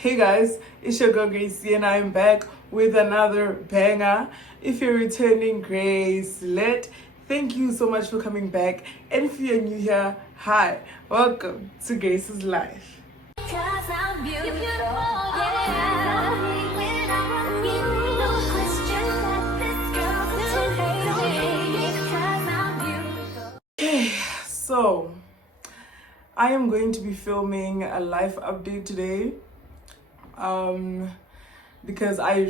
Hey guys, it's your girl Gracie and I'm back with another banger. If you're returning Gracelet, thank you so much for coming back. And if you're new here, hi, welcome to Grace's Life. Okay, so I am going to be filming a life update today. Because I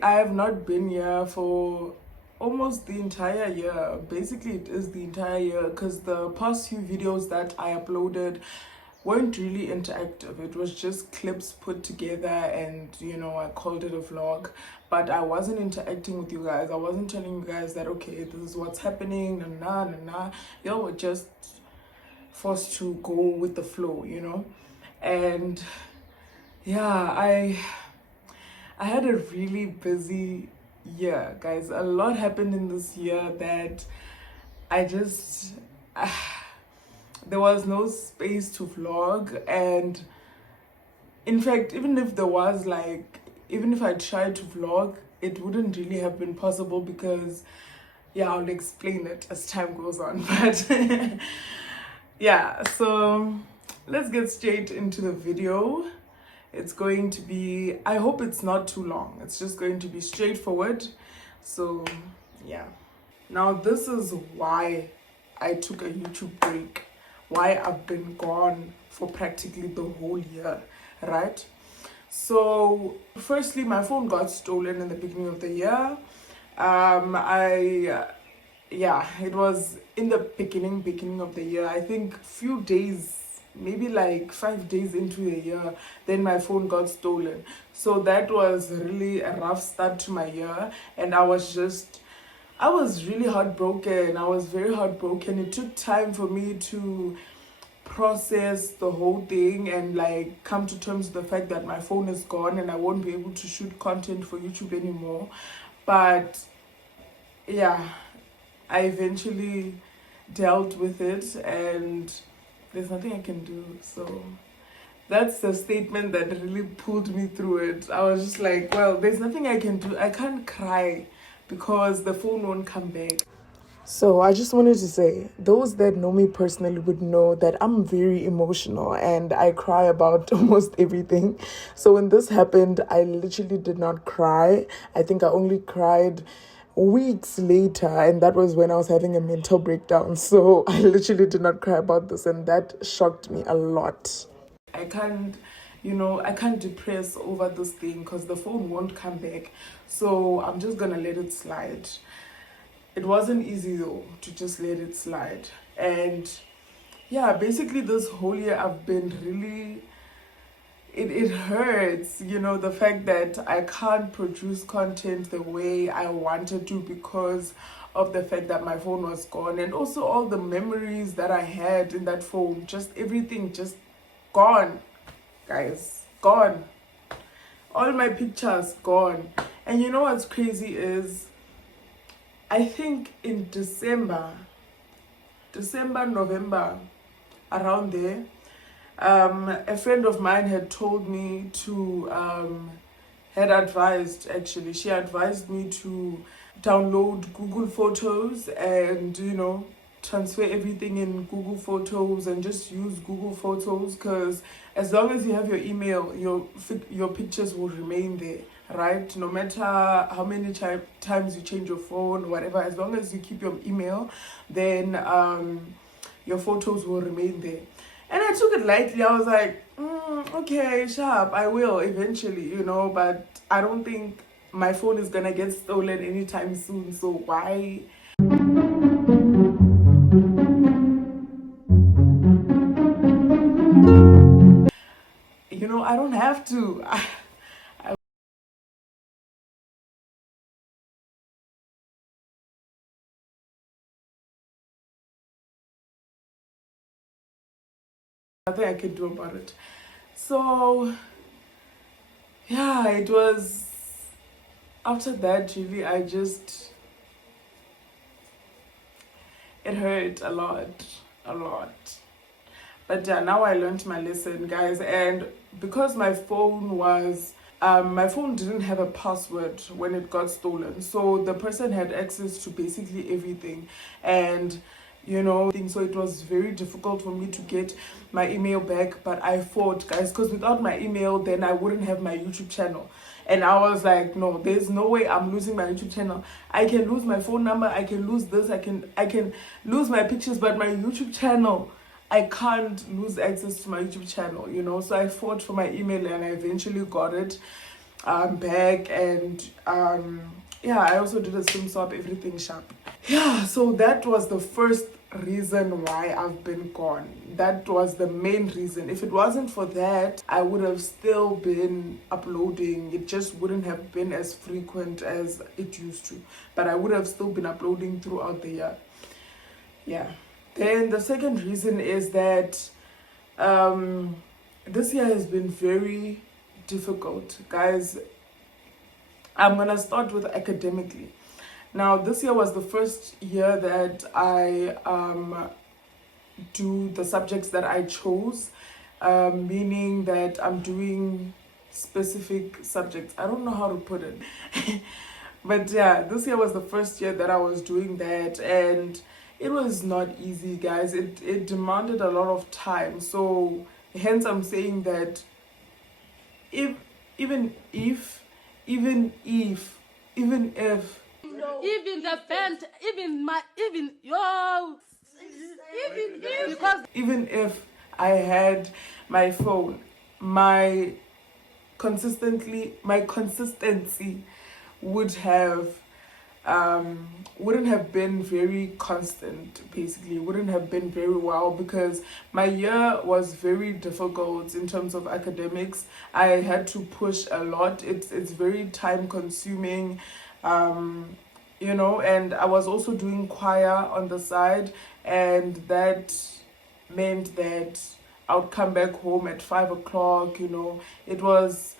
have not been here for almost the entire year. Basically it is the entire year, because the past few videos that I uploaded weren't really interactive. It was just clips put together and I called it a vlog, but I wasn't interacting with you guys. I wasn't telling you guys that okay, this is what's happening, nah. Y'all were just forced to go with the flow, and yeah, I had a really busy year, guys. A lot happened in this year that I just there was no space to vlog. And in fact, even if there was, even if I tried to vlog, it wouldn't really have been possible because yeah, I'll explain it as time goes on. But yeah, so let's get straight into the video. It's going to be, I hope it's not too long. It's just going to be straightforward. So yeah. Now this is why I took a YouTube break. Why I've been gone for practically the whole year, right? So firstly, my phone got stolen in the beginning of the year. Yeah, it was in the beginning of the year. I think few days, maybe like 5 days into the year, then my phone got stolen. So that was really a rough start to my year, and I was really heartbroken. I was very heartbroken. It took time for me to process the whole thing and come to terms with the fact that my phone is gone and I won't be able to shoot content for YouTube anymore. But yeah, I eventually dealt with it and there's nothing I can do. So that's the statement that really pulled me through it. I was just like, well, there's nothing I can do. I can't cry because the phone won't come back. So I just wanted to say, those that know me personally would know that I'm very emotional and I cry about almost everything. So when this happened, I literally did not cry. I think I only cried weeks later, and that was when I was having a mental breakdown. So I literally did not cry about this, and that shocked me a lot. I can't, I can't depress over this thing because the phone won't come back. So I'm just gonna let it slide. It wasn't easy though to just let it slide. And yeah, basically this whole year I've been really, it hurts, the fact that I can't produce content the way I wanted to because of the fact that my phone was gone, and also all the memories that I had in that phone, just everything just gone, guys, gone. All my pictures gone. And you know what's crazy is, I think in December, November, around there, a friend of mine had told me to, she advised me to download Google Photos and, transfer everything in Google Photos and just use Google Photos, because as long as you have your email, your pictures will remain there, right? No matter how many times you change your phone, whatever, as long as you keep your email, then your photos will remain there. And I took it lightly. I was like, okay, sharp, I will eventually, but I don't think my phone is gonna get stolen anytime soon, so why? I don't have to. Nothing I can do about it. So yeah, it was after that, really, it hurt a lot, But yeah, now I learned my lesson, guys. And because my phone didn't have a password when it got stolen, so the person had access to basically everything, and so it was very difficult for me to get my email back. But I fought, guys, because without my email, then I wouldn't have my YouTube channel. And I was like, no, there's no way I'm losing my YouTube channel. I can lose my phone number, I can lose this, I can lose my pictures, but my YouTube channel, I can't lose access to my YouTube channel, So I fought for my email and I eventually got it back. And yeah, I also did a sim swap, everything sharp. Yeah, so that was the first reason why I've been gone. That was the main reason. If it wasn't for that, I would have still been uploading. It just wouldn't have been as frequent as it used to, but I would have still been uploading throughout the year. Yeah. Then the second reason is that this year has been very difficult, guys. I'm gonna start with academically. Now, this year was the first year that I do the subjects that I chose, meaning that I'm doing specific subjects. I don't know how to put it. But yeah, this year was the first year that I was doing that, and it was not easy, guys. It demanded a lot of time. So hence I'm saying that if even if even if even if even the band, even my, even yo, even if, because even if I had my phone, my consistency would have wouldn't have been very constant. Basically, wouldn't have been very well, because my year was very difficult in terms of academics. I had to push a lot. It's very time consuming, and I was also doing choir on the side, and that meant that I would come back home at 5 o'clock. It was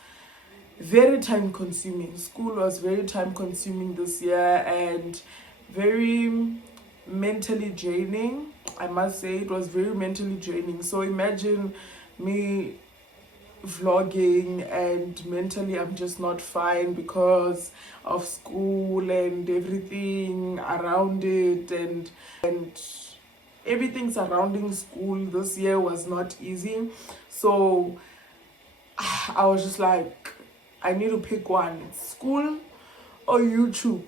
very time consuming. School was very time consuming this year, and very mentally draining. I must say it was very mentally draining. So imagine me vlogging and mentally I'm just not fine because of school and everything around it, and everything surrounding school this year was not easy. So I was just like, I need to pick one. It's school or YouTube.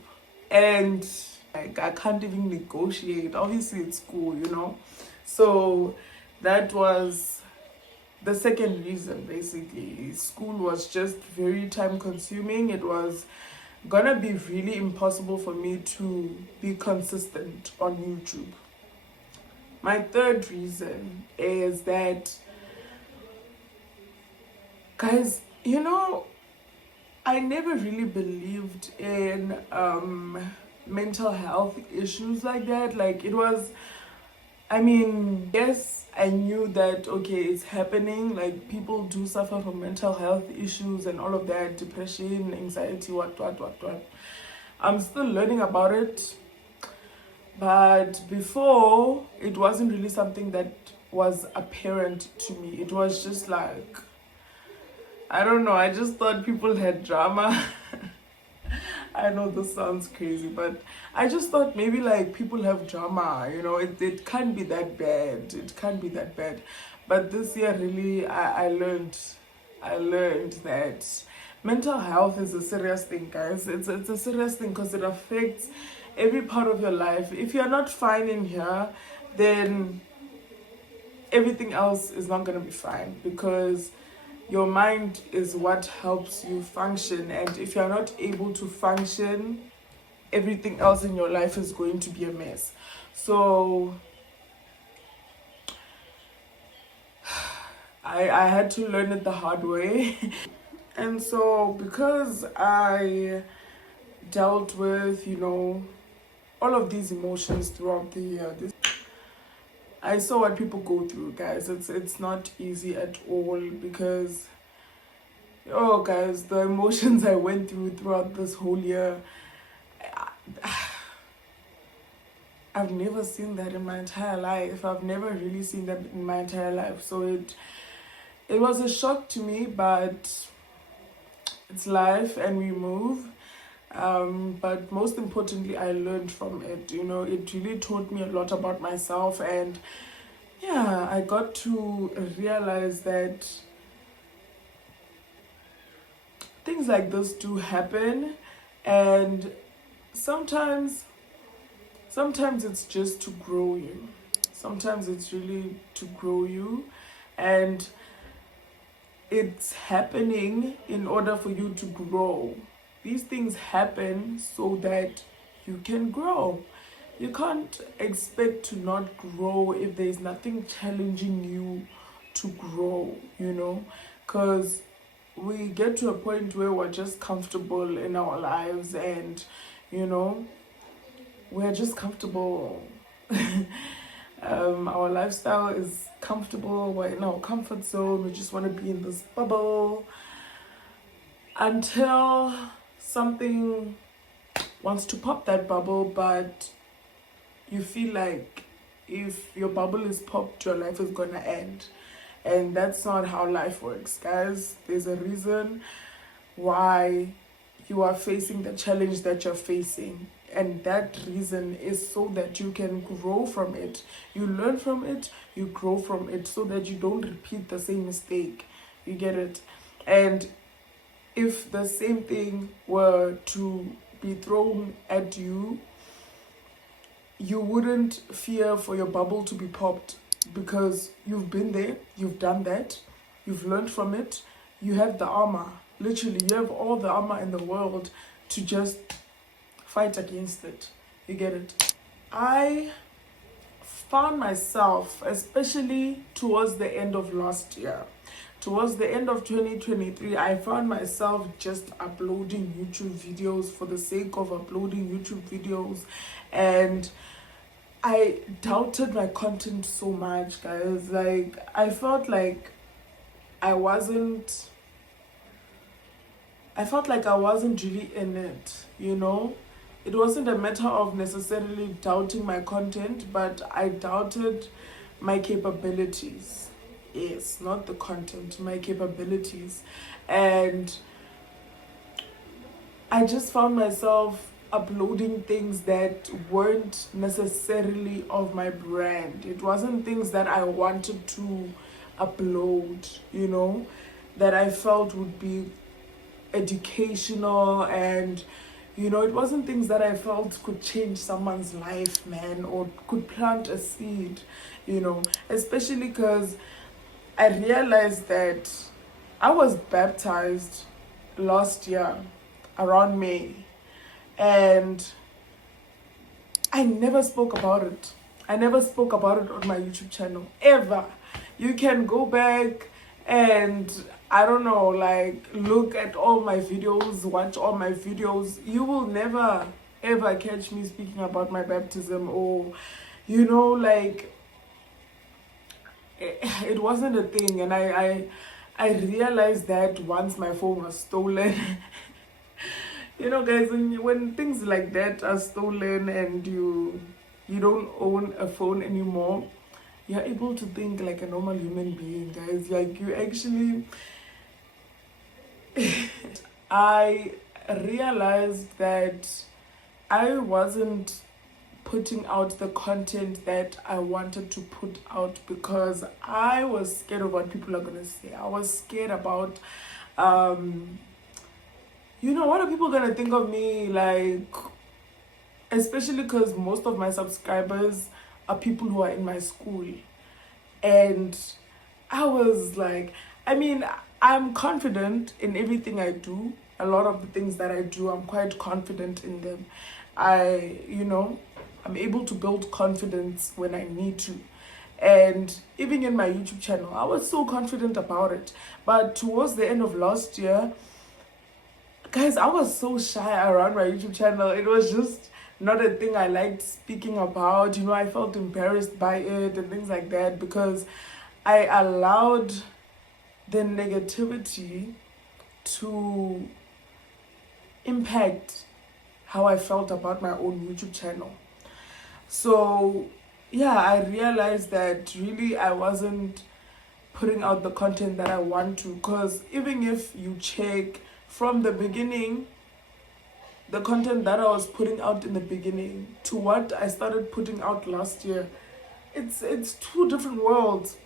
And like, I can't even negotiate. Obviously it's school. So that was the second reason. Basically, school was just very time consuming. It was gonna be really impossible for me to be consistent on YouTube. My third reason is that, guys, I never really believed in mental health issues like that. Like, it was, yes, I knew that, okay, it's happening. Like, people do suffer from mental health issues and all of that, depression, anxiety, what. I'm still learning about it. But before, it wasn't really something that was apparent to me. It was just like, I don't know, I just thought people had drama. I know this sounds crazy, but I just thought maybe like people have drama, it can't be that bad. It can't be that bad. But this year really I learned that mental health is a serious thing, guys. It's a serious thing because it affects every part of your life. If you're not fine in here, then everything else is not going to be fine, because your mind is what helps you function, and if you're not able to function, everything else in your life is going to be a mess. So I had to learn it the hard way. And so because I dealt with all of these emotions throughout the year, I saw what people go through, guys. It's not easy at all, because guys, the emotions I went through throughout this whole year, I've never seen that in my entire life. I've never really seen that in my entire life. So it was a shock to me, but it's life and we move. But most importantly, I learned from it. You know, it really taught me a lot about myself, and yeah, I got to realize that things like this do happen, and sometimes it's just to grow you. Sometimes it's really to grow you, and it's happening in order for you to grow. These things happen so that you can grow. You can't expect to not grow if there's nothing challenging you to grow, you know? Because we get to a point where we're just comfortable in our lives, and, you know, we're just comfortable. Our lifestyle is comfortable, we're in our comfort zone, we just want to be in this bubble until something wants to pop that bubble, but you feel like if your bubble is popped, your life is gonna end. And that's not how life works, guys. There's a reason why you are facing the challenge that you're facing, and that reason is so that you can grow from it. You learn from it, you grow from it, so that you don't repeat the same mistake. You get it? And if the same thing were to be thrown at you, you wouldn't fear for your bubble to be popped, because you've been there, you've done that, you've learned from it, you have the armor. Literally, you have all the armor in the world to just fight against it. You get it? I found myself, especially towards the end of last year, towards the end of 2023, I found myself just uploading YouTube videos for the sake of uploading YouTube videos, and I doubted my content so much, guys. Like, I felt like I wasn't really in it, you know? It wasn't a matter of necessarily doubting my content, but I doubted my capabilities. Yes, not the content, my capabilities. And I just found myself uploading things that weren't necessarily of my brand. It wasn't things that I wanted to upload, you know, that I felt would be educational, and you know, it wasn't things that I felt could change someone's life, man, or could plant a seed, you know, especially because I realized that I was baptized last year around May, and I never spoke about it. I never spoke about it on my YouTube channel, ever. You can go back and, I don't know, like, look at all my videos, watch all my videos. You will never, ever catch me speaking about my baptism, or, you know, like, it wasn't a thing. And I realized that once my phone was stolen. You know, guys, when things like that are stolen and you don't own a phone anymore, you're able to think like a normal human being, guys. Like, you actually I realized that I wasn't putting out the content that I wanted to put out because I was scared of what people are gonna say. I was scared about you know, what are people gonna think of me? Like, especially because most of my subscribers are people who are in my school. And I was like, I mean, I'm confident in everything I do. A lot of the things that I do, I'm quite confident in them. You know, I'm able to build confidence when I need to. And even in my YouTube channel, I was so confident about it. But towards the end of last year, guys, I was so shy around my YouTube channel. It was just not a thing I liked speaking about. You know, I felt embarrassed by it and things like that because I allowed the negativity to impact how I felt about my own YouTube channel. So yeah, I realized that really I wasn't putting out the content that I want to, because even if you check from the beginning, the content that I was putting out in the beginning to what I started putting out last year, it's two different worlds.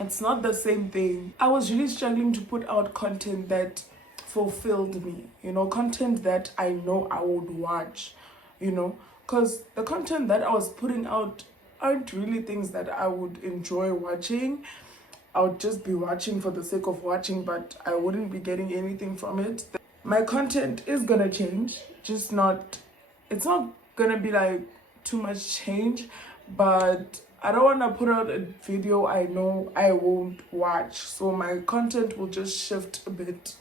It's not the same thing. I was really struggling to put out content that fulfilled me, content that I know I would watch, because the content that I was putting out aren't really things that I would enjoy watching. I would just be watching for the sake of watching, but I wouldn't be getting anything from it. My content is gonna change, just not, it's not gonna be like too much change, but I don't want to put out a video I know I won't watch, so my content will just shift a bit.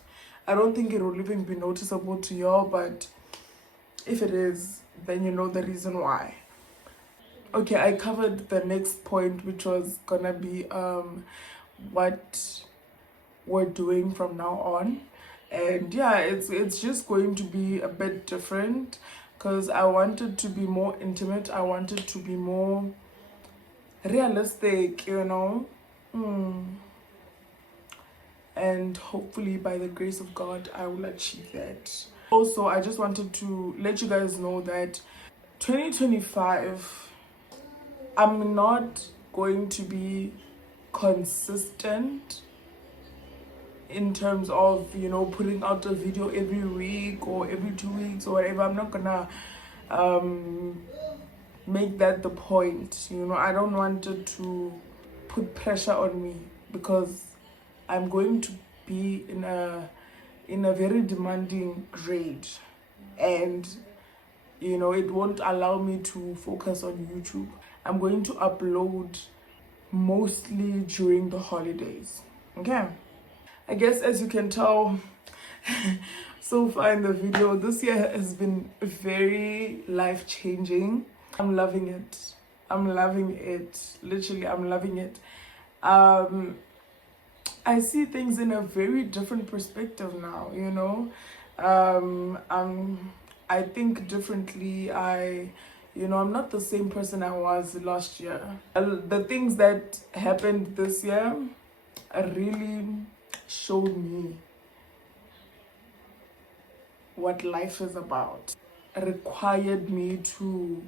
I don't think it will even be noticeable to y'all, but if it is, then you know the reason why. Okay, I covered the next point, which was gonna be what we're doing from now on. And yeah, it's just going to be a bit different, because I wanted to be more intimate. I wanted to be more realistic, and hopefully by the grace of God I will achieve that. Also, I just wanted to let you guys know that 2025, I'm not going to be consistent in terms of putting out a video every week or every 2 weeks or whatever. I'm not gonna make that the point. I don't want it to put pressure on me, because I'm going to be in a very demanding grade, and it won't allow me to focus on YouTube. I'm going to upload mostly during the holidays. Okay, I guess as you can tell so far in the video, this year has been very life-changing. I'm loving it. I'm loving it. Literally, I'm loving it. I see things in a very different perspective now, I think differently. I'm not the same person I was last year. The things that happened this year really showed me what life is about. It required me to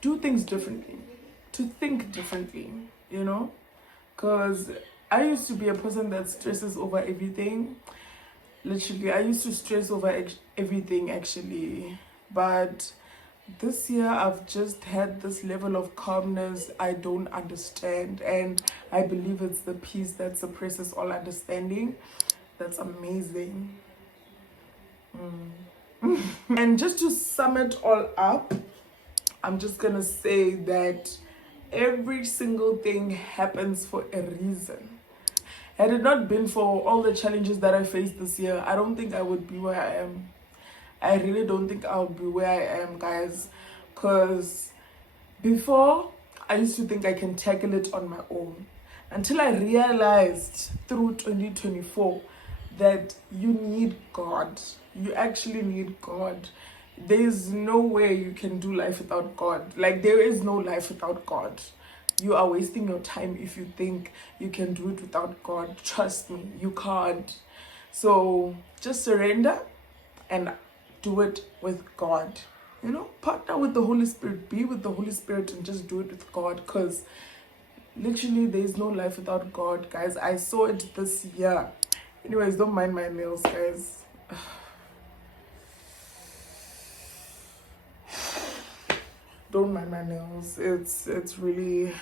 do things differently, to think differently, because I used to be a person that stresses over everything. Literally, I used to stress over everything actually, but this year I've just had this level of calmness I don't understand, and I believe it's the peace that suppresses all understanding. That's amazing. And just to sum it all up, I'm just gonna say that every single thing happens for a reason. Had it not been for all the challenges that I faced this year, I don't think I would be where I am. I really don't think I would be where I am, guys. Because before, I used to think I can tackle it on my own. Until I realized through 2024 that you need God. You actually need God. There's no way you can do life without God. Like, there is no life without God. You are wasting your time if you think you can do it without God. Trust me, you can't. So just surrender and do it with God. Partner with the Holy Spirit. Be with the Holy Spirit and just do it with God, because literally there's no life without God, guys. I saw it this year. Anyways, don't mind my nails, guys. Don't mind my nails. It's really,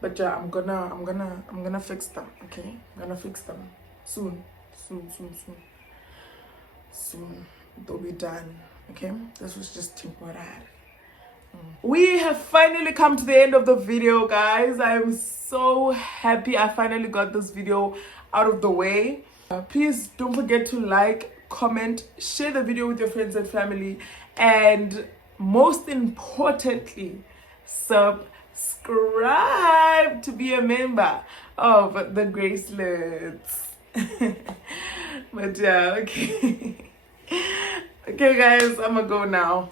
but yeah, I'm gonna fix them. Okay, I'm gonna fix them soon. They'll be done. Okay, this was just temporary. We have finally come to the end of the video, guys. I am so happy I finally got this video out of the way. Please don't forget to like, comment, share the video with your friends and family, and most importantly, subscribe to be a member of the Graceletts. But yeah, okay. Okay guys, I'm gonna go now.